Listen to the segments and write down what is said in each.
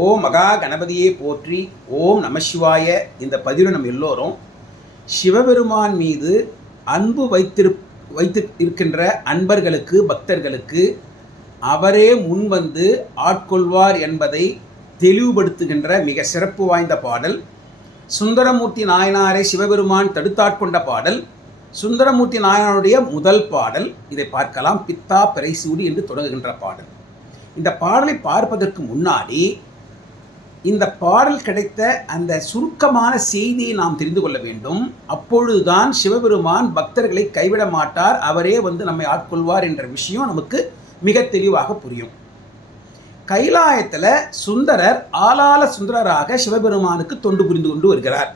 ஓம் மகா கணபதியே போற்றி ஓம் நமசிவாய இந்த பதிவில் நம்ம எல்லோரும் சிவபெருமான் மீது அன்பு வைத்திரு வைத்து இருக்கின்ற அன்பர்களுக்கு பக்தர்களுக்கு அவரே முன்வந்து ஆட்கொள்வார் என்பதை தெளிவுபடுத்துகின்ற மிக சிறப்பு வாய்ந்த பாடல். சுந்தரமூர்த்தி நாயனாரை சிவபெருமான் தடுத்தாட்கொண்ட பாடல். சுந்தரமூர்த்தி நாயனாருடைய முதல் பாடல். இதை பார்க்கலாம். பித்தா பிரைசூடி என்று தொடங்குகின்ற பாடல். இந்த பாடலை பார்ப்பதற்கு முன்னாடி இந்த பாடல் கிடைத்த அந்த சுருக்கமான செய்தியை நாம் தெரிந்து கொள்ள வேண்டும். அப்பொழுதுதான் சிவபெருமான் பக்தர்களை கைவிட மாட்டார். அவரே வந்து நம்மை ஆட்கொள்வார் என்ற விஷயம் நமக்கு மிக தெளிவாக புரியும். கைலாயத்தில் சுந்தரர் ஆளாள சுந்தரராக சிவபெருமானுக்கு தொண்டு புரிந்து கொண்டு வருகிறார்.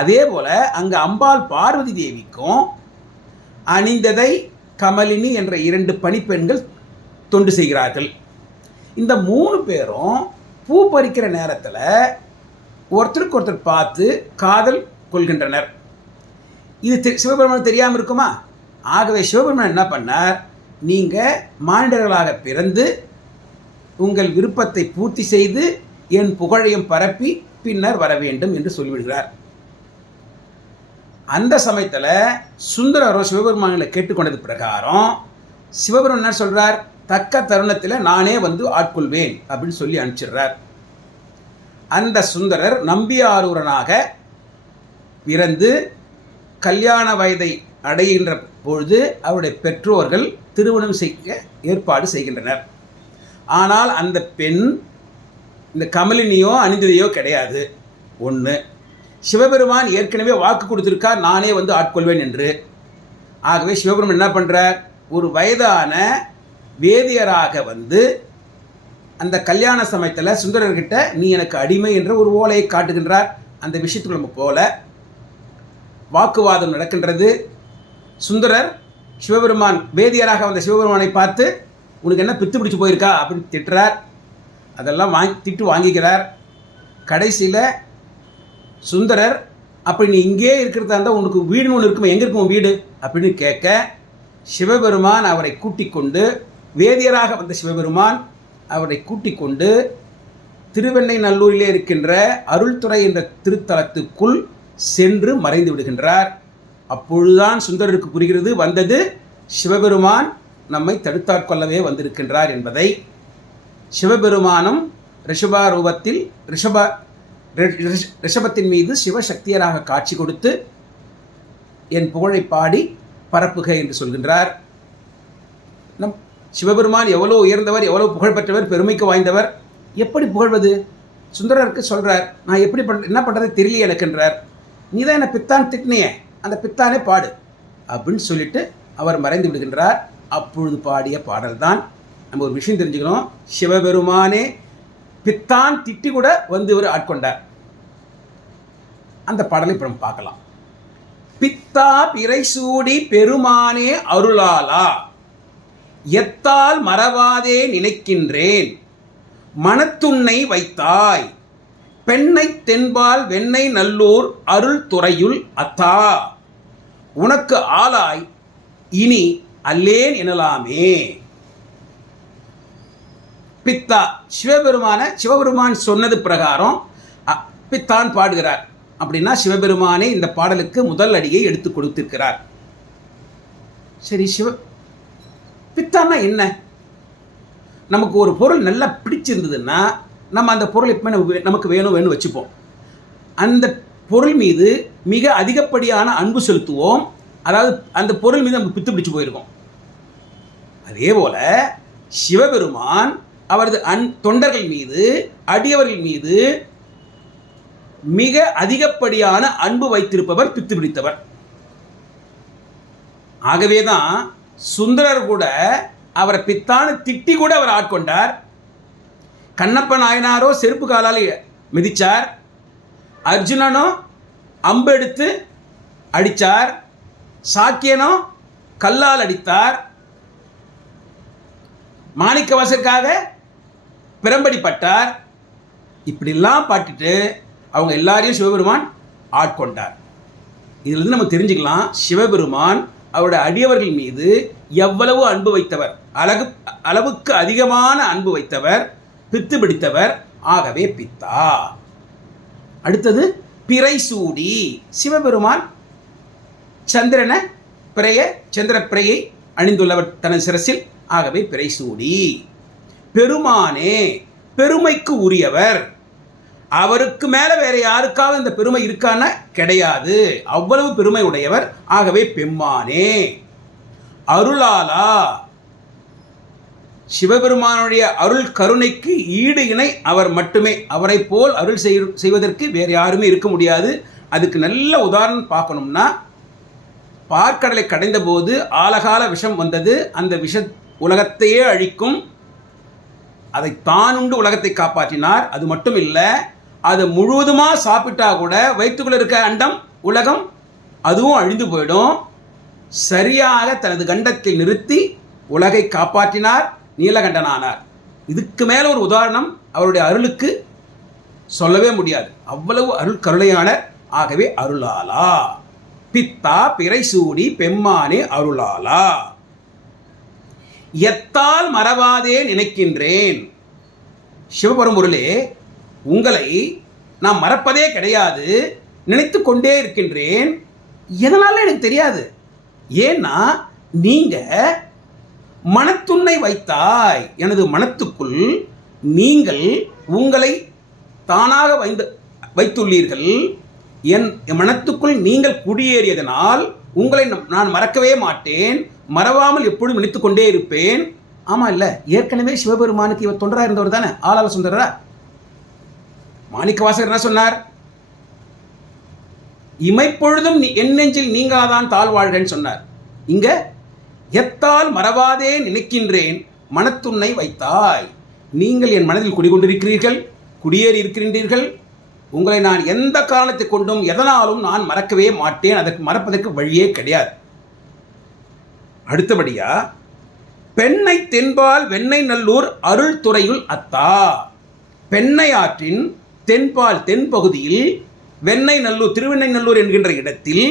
அதே போல அங்கு அம்பாள் பார்வதி தேவிக்கும் அணிந்ததை கமலினி என்ற இரண்டு பணிப்பெண்கள் தொண்டு செய்கிறார்கள். இந்த மூணு பேரும் பூ பறிக்கிற நேரத்தில் ஒருத்தருக்கு ஒருத்தர் பார்த்து காதல் கொள்கின்றனர். இது தெ- சிவபெருமான் தெரியாமல் இருக்குமா? ஆகவே சிவபெருமான் என்ன பண்ணார்? நீங்கள் மானிடர்களாக பிறந்து உங்கள் விருப்பத்தை பூர்த்தி செய்து என் புகழையும் பரப்பி பின்னர் வர வேண்டும் என்று சொல்லிவிடுகிறார். அந்த சமயத்தில் சுந்தரரோ சிவபெருமானில் கேட்டுக்கொண்டது பிரகாரம் சிவபெருமான் என்ன சொல்கிறார் தக்க தருணத்தில் நானே வந்து ஆட்கொள்வேன் அப்படின்னு சொல்லி அனுப்பிச்சிடுறார். அந்த சுந்தரர் நம்பியாரூரனாக பிறந்து கல்யாண வயதை அடைகின்ற பொழுது அவருடைய பெற்றோர்கள் திருமணம் செய்ய ஏற்பாடு செய்கின்றனர். ஆனால் அந்த பெண் இந்த கமலினியோ அணிந்ததையோ கிடையாது. ஒன்று சிவபெருமான் ஏற்கனவே வாக்கு கொடுத்துருக்கார் நானே வந்து ஆட்கொள்வேன் என்று. ஆகவே சிவபெருமான் என்ன பண்ணுறார் ஒரு வயதான வேதியராக வந்து அந்த கல்யாண சமயத்தில் சுந்தரர்கிட்ட நீ எனக்கு அடிமை என்ற ஒரு ஓலையை காட்டுகின்றார். அந்த விஷயத்துக்கு நம்ம போல வாக்குவாதம் நடக்கின்றது. சுந்தரர் சிவபெருமான் வேதியராக வந்த சிவபெருமானை பார்த்து உனக்கு என்ன பித்து பிடிச்சி போயிருக்கா? அப்படின்னு திட்டுறார். அதெல்லாம் வாங்கி திட்டு வாங்கிக்கிறார். கடைசியில் சுந்தரர் அப்படி நீ இங்கே இருக்கிறதா இருந்தால் உனக்கு வீடுன்னு ஒன்று இருக்குமா எங்கே இருக்கும் வீடு? அப்படின்னு கேட்க சிவபெருமான் அவரை கூட்டிக் கொண்டு வேதியராக வந்த சிவபெருமான் அவரை கூட்டிக் கொண்டு திருவெண்ணை நல்லூரிலே இருக்கின்ற அருள்துறை என்ற திருத்தலத்துக்குள் சென்று மறைந்து விடுகின்றார். அப்பொழுதுதான் சுந்தரருக்கு புரிகிறது வந்தது சிவபெருமான் நம்மை தடுத்தாட்கொள்ளவே வந்திருக்கின்றார் என்பதை. சிவபெருமானும் ரிஷபாரூபத்தில் ரிஷப ரிஷபத்தின் மீது சிவசக்தியராக காட்சி கொடுத்து என் புகழை பாடி பரப்புக என்று சொல்கின்றார். நம் சிவபெருமான் எவ்வளோ உயர்ந்தவர் எவ்வளோ புகழ் பெற்றவர் பெருமைக்கு வாய்ந்தவர்? எப்படி புகழ்வது? சுந்தரருக்கு சொல்கிறார் நான் எப்படி பண் என்ன பண்ணுறது தெரியல எனக்குன்றார். நீ தான் என்னை பித்தான் திட்டினியே அந்த பித்தானே பாடு அப்படின்னு சொல்லிட்டு அவர் மறைந்து விடுகின்றார். அப்பொழுது பாடிய பாடல் தான் நம்ம ஒரு விஷயம் தெரிஞ்சுக்கணும். சிவபெருமானே பித்தான் திட்டி கூட வந்து இவர் ஆட்கொண்டார். அந்த பாடலை இப்போ நம்ம பார்க்கலாம். பித்தா பிறைசூடி பெருமானே அருளாலா எத்தால் மறவாதே நினைக்கின்றேன்? மனத்துன்னை வைத்தாய். பெண்ணை தென்பால் வெண்ணை நல்லூர் அருள் துறையுள் அத்தா. உனக்கு ஆளாய் இனி அல்லேன் எனலாமே. பித்தா சிவபெருமான சிவபெருமான் சொன்னது பிரகாரம் அ- பித்தான் பாடுகிறார். அப்படின்னா சிவபெருமானே இந்த பாடலுக்கு முதல் அடியை எடுத்து கொடுத்திருக்கிறார். சரி சிவ பித்தான்னா என்ன? நமக்கு ஒரு பொருள் நல்லா பிடிச்சிருந்ததுன்னா நம்ம அந்த பொருள் எப்பவுமே நமக்கு நமக்கு வேணும் வேணும் வச்சுப்போம். அந்த பொருள் மீது மிக அதிகப்படியான அன்பு செலுத்துவோம். அதாவது அந்த பொருள் மீது நமக்கு பித்து பிடிச்சு போயிருக்கோம். அதே போல் சிவபெருமான் அவரது அன் தொண்டர்கள் மீது அடியவர்கள் மீது மிக அதிகப்படியான அன்பு வைத்திருப்பவர் பித்து பிடித்தவர். ஆகவே தான் சுந்தரர் கூட அவரை பித்தான்னு திட்டி கூட அவர் ஆட்கொண்டார் கண்ணப்ப நாயனாரோ செருப்பு காலால் மிதித்தார் அர்ஜுனனோ அம்பெடுத்து அடித்தார் சாக்கியனோ கல்லால் அடித்தார். மாணிக்கவாசருக்காக பிரம்படிப்பட்டார். இப்படிலாம் பாட்டுட்டு அவங்க எல்லாரையும் சிவபெருமான் ஆட்கொண்டார் இதிலிருந்து நம்ம தெரிஞ்சுக்கலாம். சிவபெருமான் அவருடைய அடியவர்கள் மீது எவ்வளவு அன்பு வைத்தவர் அழகு அளவுக்கு அதிகமான அன்பு வைத்தவர் பித்து பிடித்தவர் ஆகவே பித்தா. அடுத்தது பிறை சூடி. சிவபெருமான் சந்திரனை பிறைய சந்திர பிறையை அணிந்துள்ளவர் தனது சிரசில் ஆகவே பிறை சூடி. பெருமானே பெருமைக்கு உரியவர். அவருக்கு மேலே வேற யாருக்காவது இந்த பெருமை இருக்கான கிடையாது. அவ்வளவு பெருமை உடையவர் ஆகவே பெம்மானே. அருளாலா சிவபெருமானுடைய அருள் கருணைக்கு ஈடு இணை அவர் மட்டுமே. அவரை போல் அருள் செய் செய்வதற்கு வேறு யாருமே இருக்க முடியாது. அதுக்கு நல்ல உதாரணம் பார்க்கணும்னா பார்க்கடலை கடைந்த போது ஆலகால விஷம் வந்தது. அந்த விஷ உலகத்தையே அழிக்கும். அதை தானுண்டு உலகத்தை காப்பாற்றினார். அது மட்டும் இல்லை அது முழுவதுமாக சாப்பிட்டா கூட வயிற்றுக்குள்ள இருக்க அண்டம் உலகம் அதுவும் அழிந்து போயிடும். சரியாக தனது கண்டத்தில் நிறுத்தி உலகை காப்பாற்றினார் நீலகண்டனானார். இதுக்கு மேலே ஒரு உதாரணம் அவருடைய அருளுக்கு சொல்லவே முடியாது. அவ்வளவு அருள் கருளையான ஆகவே அருளாலா பித்தா பிறை சூடி பெம்மானே அருளாலா எத்தால் மறவாதே நினைக்கின்றேன். சிவபெரும்பொருளே உங்களை நான் மறப்பதே கிடையாது நினைத்து கொண்டே இருக்கின்றேன். எதனால எனக்கு தெரியாது? ஏன்னா நீங்க மனத்துன்னை வைத்தாய். எனது மனத்துக்குள் நீங்கள் உங்களை தானாக வைந்து வைத்துள்ளீர்கள். என் மனத்துக்குள் நீங்கள் குடியேறியதனால் உங்களை நம்- நான் மறக்கவே மாட்டேன். மறவாமல் எப்பொழுதும் நினைத்து கொண்டே இருப்பேன். ஆமாம் இல்லை. ஏற்கனவே சிவபெருமானுக்கு இவர் தொண்டராக இருந்தவர் தானே? ஆளால சுந்தரரா? மாணிக்கவாசகர் என்ன சொன்னார்? இமைப்பொழுதும் நீ என் நெஞ்சில் நீங்காதான் தாழ்வாழ்கன்னு சொன்னார். இங்க எத்தால் மறவாதே நினைக்கின்றேன் மனத்துன்னை வைத்தாய். நீங்கள் என் மனதில் குடிகொண்டிருக்கிறீர்கள் குடியேறி இருக்கின்றீர்கள். உங்களை நான் எந்த காரணத்தை கொண்டும் எதனாலும் நான் மறக்கவே மாட்டேன். அதற்கு மறப்பதற்கு வழியே கிடையாது. அடுத்தபடியா பெண்ணை தென்பால் வெண்ணை நல்லூர் அருள் துறையுள் அத்தா. பெண்ணை ஆற்றின் தென்பால் தென்பகுதியில் வெண்ணை நல்லூர் திருவெண்ணை நல்லூர் என்கின்ற இடத்தில்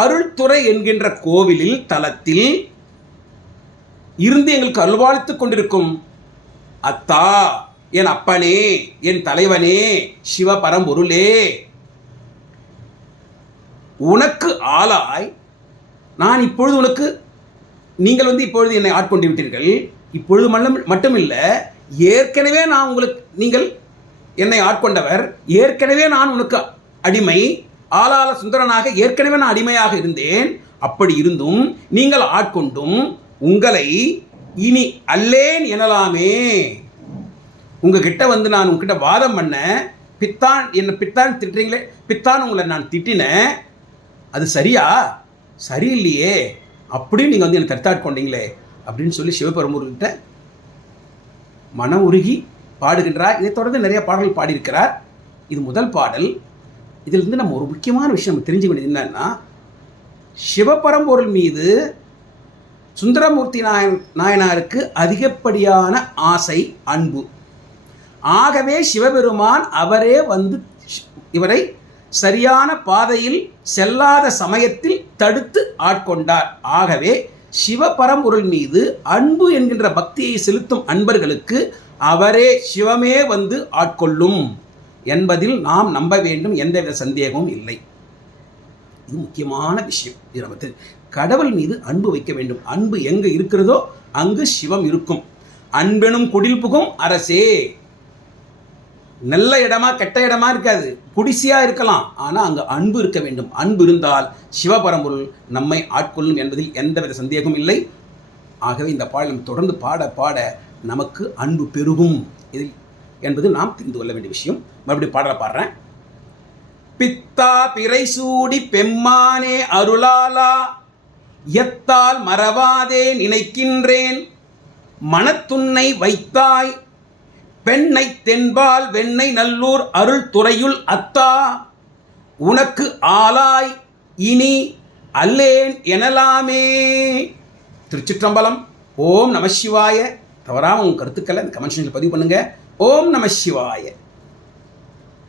அருள்துறை என்கின்ற கோவிலில் தலத்தில் இருந்து எங்களுக்கு அல்வாழ்த்துக் கொண்டிருக்கும் அத்தா என் அப்பனே என் தலைவனே சிவபரம்பொருளே உனக்கு ஆளாய் நான் இப்பொழுது உனக்கு நீங்கள் வந்து இப்பொழுது என்னை ஆட்கொண்டு விட்டீர்கள். இப்பொழுது மட்டும் மட்டுமில்லை ஏற்கனவே நான் உங்களுக்கு நீங்கள் என்னை ஆட்கொண்டவர். ஏற்கனவே நான் உனக்கு அடிமை. ஆளாள சுந்தரனாக ஏற்கனவே நான் அடிமையாக இருந்தேன். அப்படி இருந்தும் நீங்கள் ஆட்கொண்டும் உங்களை இனி அல்லேன் எனலாமே. உங்ககிட்ட வந்து நான் உங்ககிட்ட வாதம் பண்ண பித்தான் என்னை பித்தான் திட்டுறீங்களே பித்தான் உங்களை நான் திட்டினேன் அது சரியா? சரியில்லையே. அப்படின்னு நீங்கள் வந்து என்னை கருத்தாட்கொண்டீங்களே அப்படின்னு சொல்லி சிவபெரும்பூர்கிட்ட மன உருகி பாடுகின்றார். இதைத் தொடர்ந்து நிறைய பாடல்கள் பாடியிருக்கிறார். இது முதல் பாடல். இதிலிருந்து நம்ம ஒரு முக்கியமான விஷயம் நம்ம தெரிஞ்சுக்க வேண்டியது என்னன்னா சிவபரம்பொருள் மீது சுந்தரமூர்த்தி நாயன் நாயனாருக்கு அதிகப்படியான ஆசை அன்பு. ஆகவே சிவபெருமான் அவரே வந்து இவரை சரியான பாதையில் செல்லாத சமயத்தில் தடுத்து ஆட்கொண்டார். ஆகவே சிவபரம்பொருள் மீது அன்பு என்கின்ற பக்தியை செலுத்தும் அன்பர்களுக்கு அவரே சிவமே வந்து ஆட்கொள்ளும் என்பதில் நாம் நம்ப வேண்டும் எந்தவித சந்தேகமும் இல்லை. இது முக்கியமான விஷயம் இது நம்ம கடவுள் மீது அன்பு வைக்க வேண்டும். அன்பு எங்கு இருக்கிறதோ அங்கு சிவம் இருக்கும். அன்பெனும் குடில் புகும் அரசே. நல்ல இடமா கெட்ட இடமா இருக்காது. குடிசையா இருக்கலாம் ஆனால் அங்கு அன்பு இருக்க வேண்டும். அன்பு இருந்தால் சிவபரம்பொருள் நம்மை ஆட்கொள்ளும் என்பதில் எந்தவித சந்தேகமும் இல்லை. ஆகவே இந்த பாடல் தொடர்ந்து பாட பாட நமக்கு அன்பு பெருகும். இதில் என்பது நாம் தெரிந்து கொள்ள வேண்டிய விஷயம். மறுபடியும் பாடல பாடுறேன். பித்தா பிறை சூடி பெம்மானே அருளாலா எத்தால் மறவாதே நினைக்கின்றேன். மனத்துன்னை வைத்தாய் பெண்ணை தென்பால் வெண்ணை நல்லூர் அருள் துறையுள் அத்தா. உனக்கு ஆளாய் இனி அல்லேன் எனலாமே. திருச்சிற்றம்பலம். ஓம் நம சிவாய. தவறாமல் உங்கள் கருத்துக்களை இந்த கமெண்ட் பதிவு பண்ணுங்கள் ஓம் நம சிவாய.